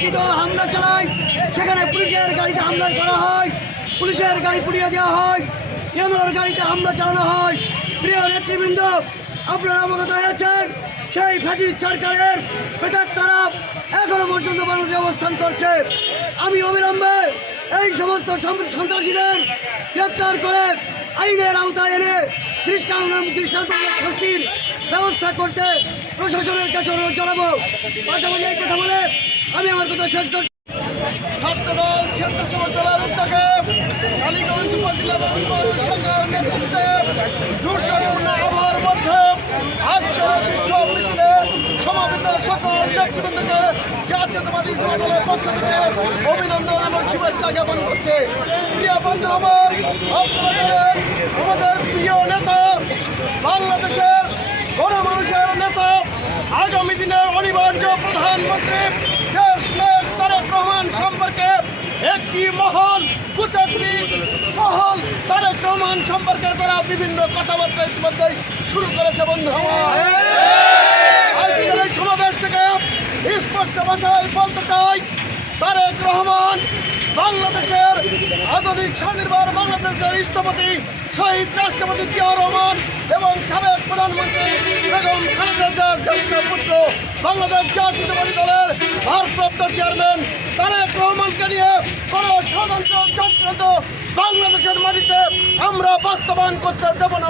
অতর্কিত হামলা চালায়। সেখানে পুলিশের গাড়িতে হামলা করা হয়। পুলিশের গাড়ি পুড়িয়ে দেওয়া হয়। কেন্দ্রের গাড়িতে হামলা চালানো হয়। প্রিয় নেতৃবৃন্দ, আপনারা অবগত হয়েছেন সেই ফ্যাসিস্ট সরকারের পেটার তারা এখনও পর্যন্ত বাংলাদেশে অবস্থান করছে। আমি অবিলম্বে এই সমস্ত সম- সন্ত্রাসীদের গ্রেপ্তার করে আইনের আওতায় এনে দৃষ্টান্ত দৃষ্টান্তমূলক শাস্তির ব্যবস্থা করতে প্রশাসনের কাছে অনুরোধ জানাব। পাশাপাশি এই কথা বলে আমি আমার কথা শেষ করছি ছাত্রদল স্বেচ্ছাসেবক দলের উদ্যোগে কালীগঞ্জ উপজেলা সংঘের নেতৃত্বে দুর্যোগপূর্ণ আবহাওয়ার মধ্যে থেকে অভিনন্দন এবং শুভেচ্ছা জ্ঞাপন করছে। প্রিয় আমাদের প্রিয় নেতা, বাংলাদেশের গণমানুষের নেতা, আগামী দিনের অনিবার্য প্রধানমন্ত্রী তারেক রহমান সম্পর্কে একটি মহল, কুচক্রি মহল তারেক রহমান সম্পর্কে তারা বিভিন্ন কথাবার্তা ইতিমধ্যেই শুরু করেছে, বন্ধু আজকের এই সমাবেশ থেকে স্পষ্ট ভাষায় বলতে চাই, তারেক রহমান বাংলাদেশের আধুনিক স্বনির্ভর বাংলাদেশের স্থপতি শহীদ রাষ্ট্রপতি জিয়া রহমান এবং সাবেক প্রধানমন্ত্রী আমরা বাস্তবায়ন করতে দেব না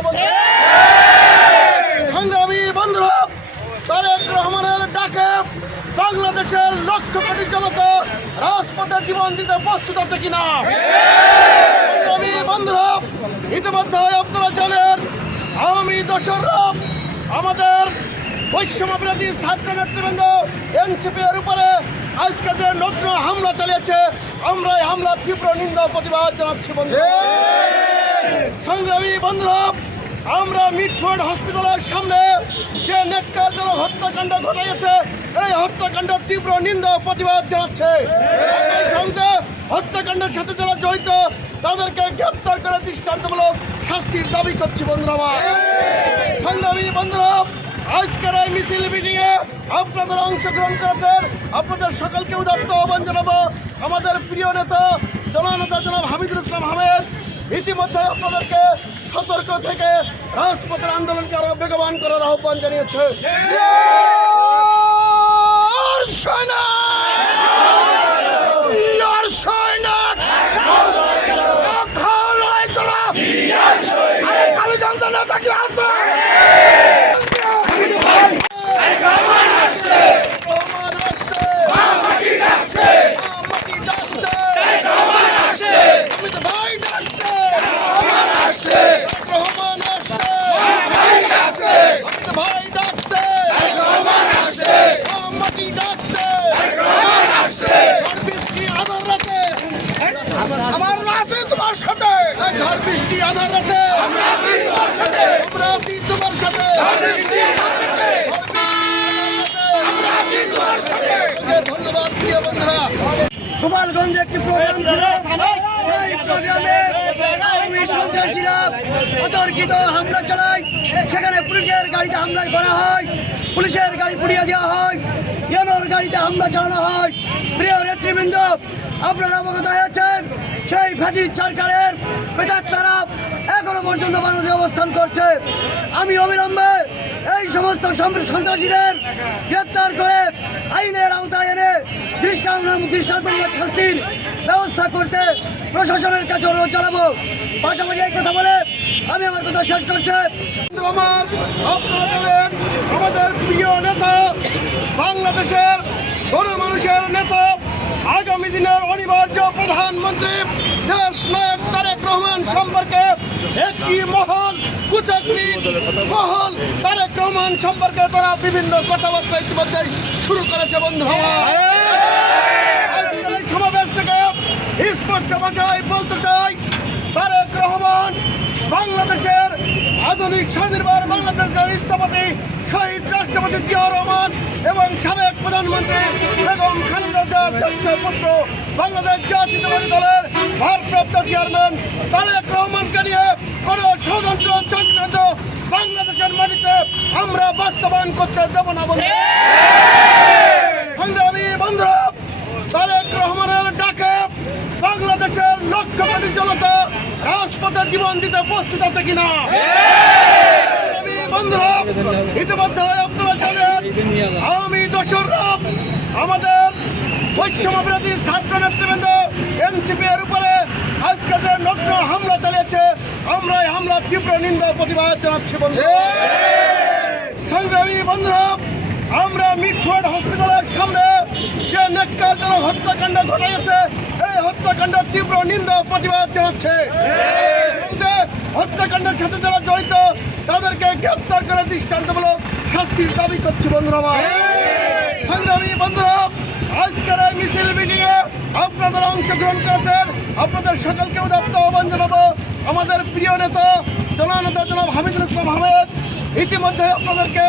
সংগ্রামী বন্ধুরা, তারেক রহমানের ডাকে বাংলাদেশের লক্ষ কোটি জনতা রাজপথে জীবন দিতে প্রস্তুত আছে কিনা? সংগ্রামী বন্ধুরা ইতিমধ্যে আপনারা জানেন, আওয়ামী দশররা আমাদের বৈষম্য বিরোধী ছাত্র নেতৃবৃন্দ এনসিপি এর উপরে আজকে যে নগ্ন হামলা চালিয়েছে, আমরা এই হামলার তীব্র নিন্দা প্রতিবাদ জানাচ্ছি বন্ধু। সংগ্রামী বন্ধুরা, আমরা মিটফোর্ড হসপিটালের সামনে যে নেটকারজনক হত্যাকাণ্ড ঘটাইছে এই হত্যাকাণ্ডের তীব্র নিন্দা প্রতিবাদ জানাচ্ছে। হত্যাকাণ্ডের সাথে যারা জড়িত, তাদেরকে গ্রেপ্তার করে দৃষ্টান্তমূলক শাস্তির দাবি করছি বন্ধুরা সংগ্রামী বন্ধুরা আজকের এই মিছিল মিটিংয়ে আপনাদের অংশগ্রহণ করেছেন আপনাদের সকলকে উদাত্ত আহ্বান জানাব। আমাদের প্রিয় নেতা জননেতা জনাব হামিদুল ইসলাম হামেদ ইতিমধ্যে আপনাদেরকে সতর্ক থেকে রাজপথের আন্দোলনকে আরও বেগবান করার আহ্বান জানিয়েছে। কালী সেই প্রোগ্রামে আওয়ামী সন্ত্রাসীরা অতর্কিত হামলা চালায় সেখানে পুলিশের গাড়িতে হামলা করা হয় পুলিশের গাড়ি পুড়িয়ে দেওয়া হয় ইয়েনোর গাড়িতে হামলা চালানো হয় প্রিয় নেতৃবৃন্দ আপনারা অবগত হয়েছেন সেই ফ্যাসিস্ট সরকারের বেতার তারা এখনও পর্যন্ত বাংলাদেশে অবস্থান করছে আমি অবিলম্বে এই সমস্ত সম- সন্ত্রাসীদের গ্রেপ্তার করে আইনের আওতায় এনে দৃষ্টান্ত দৃষ্টান্তমূলক শাস্তির ব্যবস্থা করতে প্রশাসনের কাছে অনুরোধ জানাব। পাশাপাশি এই কথা বলে আমি আমার কথা শেষ করছি। আমাদের প্রিয় নেতা, বাংলাদেশের গণমানুষের নেতা, আগামী দিনের অনিবার্য প্রধানমন্ত্রী দেশ নায়ক তারেক রহমান সম্পর্কে একটি মহল, কুচাকরি মহল তারেক রহমান সম্পর্কে তারা বিভিন্ন কথাবার্তা ইতিমধ্যেই শুরু করেছে বন্ধু সমাবেশ থেকে স্পষ্ট ভাষায় বলতে চাই, তারেক রহমান বাংলাদেশের আধুনিক বাংলাদেশ বাংলাদেশের স্থপতি শহীদ রাষ্ট্রপতি জিয়াউর রহমান এবং সাবেক প্রধানমন্ত্রী এবং খালেদা জিয়ার জ্যেষ্ঠ পুত্র বাংলাদেশ জাতীয়তাবাদী দলের ভারপ্রাপ্ত চেয়ারম্যান তারেক রহমানকে নিয়ে কোনো ষড়যন্ত্র চক্রান্ত বাংলাদেশের মাটিতে আমরা বাস্তবায়ন করতে দেব না বন্ধু সংগ্রামী বন্ধুরা তারেক রহমানের ডাকে বাংলাদেশের লক্ষ কোটি জনতা রাজপথে জীবন দিতে প্রস্তুত আছে কিনা? বন্ধুরা, ইতিমধ্যে আপনারা জানেন, আওয়ামী দোসররা আমাদের বৈষম্য বিরোধী ছাত্র নেতৃবৃন্দ, এনসিপি এর উপরে আজকে যে নগ্ন হামলা চালিয়েছে, আমরা তীব্র নিন্দা প্রতিবাদ জানাচ্ছি বন্ধু সংগ্রামী বন্ধুরা, আমরা মিটফোর্ড হসপিটালের সামনে যে নেককারজনক হত্যাকাণ্ড ঘটাইছে এই হত্যাকাণ্ডের তীব্র নিন্দা প্রতিবাদ জানাচ্ছে। হত্যাকাণ্ডের সাথে যারা জড়িত তাদেরকে গ্রেপ্তার করে দৃষ্টান্তমূলক শাস্তির দাবি করছি বন্ধুরা আমার। সংগ্রামী বন্ধুরা আজকের এই মিছিল মিটিংয়ে আপনারা অংশগ্রহণ করেছেন আপনাদের সকলকে উদাত্ত আহ্বান জানাব। আমাদের প্রিয় নেতা জননেতা জনাব হামিদুল ইসলাম আহমেদ ইতিমধ্যে আপনাদেরকে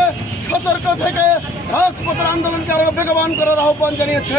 সতর্ক থেকে রাজপথের আন্দোলনকে আরও বেগবান করার আহ্বান জানিয়েছে।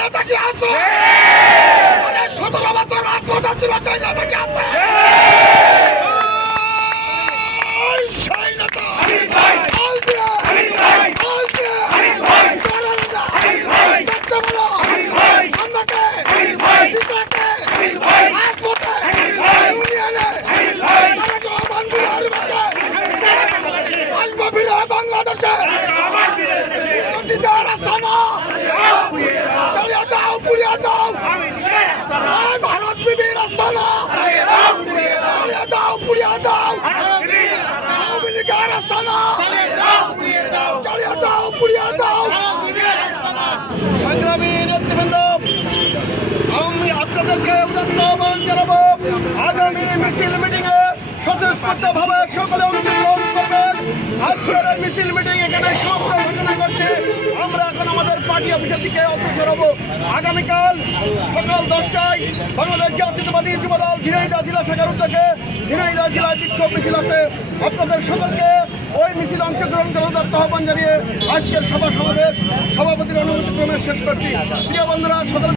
নেতা কি আছে আরে সতেরো বছর রাজপথ ছিল সেই নেতা কি আছে ওই সেই নেতা আল দিয়ে আল দিয়ে করে না দেখতে বলো সামনাকে পিতাকে রাজপথে ইউনিয়নে তারা তো আহ্বান বিহার বাঁচে আসব ফিরে বাংলাদেশে দিতে রাস্তা না চালিয়ে দাও পুড়িয়ে দাও আর ভারত বিবি রাস্তা না চালিয়ে দাও পুড়িয়ে দাও আওয়ামী লীগের রাস্তা না চালিয়ে দাও পুড়িয়ে দাও সংগ্রামী নেতৃবৃন্দ আমি আপনাদেরকে উদাত্ত আহ্বান জানাব আগামী মিছিল মিটিংয়ে স্বতঃস্ফূর্ত ভাবে সকলে অংশগ্রহণ করবেন। আজকের মিছিল মিটিং এখানে সমাপ্ত ঘোষণা করছে। আমরা এখন আমাদের পার্টি অফিসের দিকে অগ্রসর হব। আগামীকাল সকাল দশটায় বাংলাদেশ জাতীয়তাবাদী যুবদল ঝিনাইদহ জেলা শাখার উদ্যোগে ঝিনাইদহ জেলায় বিক্ষোভ মিছিল আছে। আপনাদের সকলকে ওই মিছিল অংশগ্রহণ দত্ত আহ্বান জানিয়ে আজকের সভা সমাবেশ সভাপতির অনুমতি ক্রমে শেষ করছি। প্রিয় বন্ধুরা, সকল